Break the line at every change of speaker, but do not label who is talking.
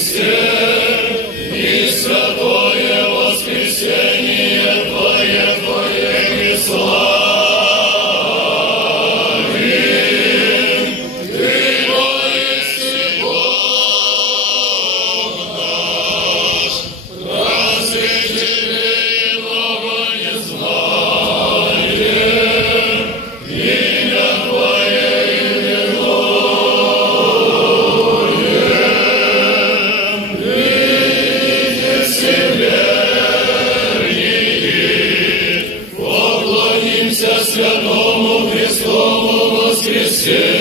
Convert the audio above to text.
Christus. esquecer.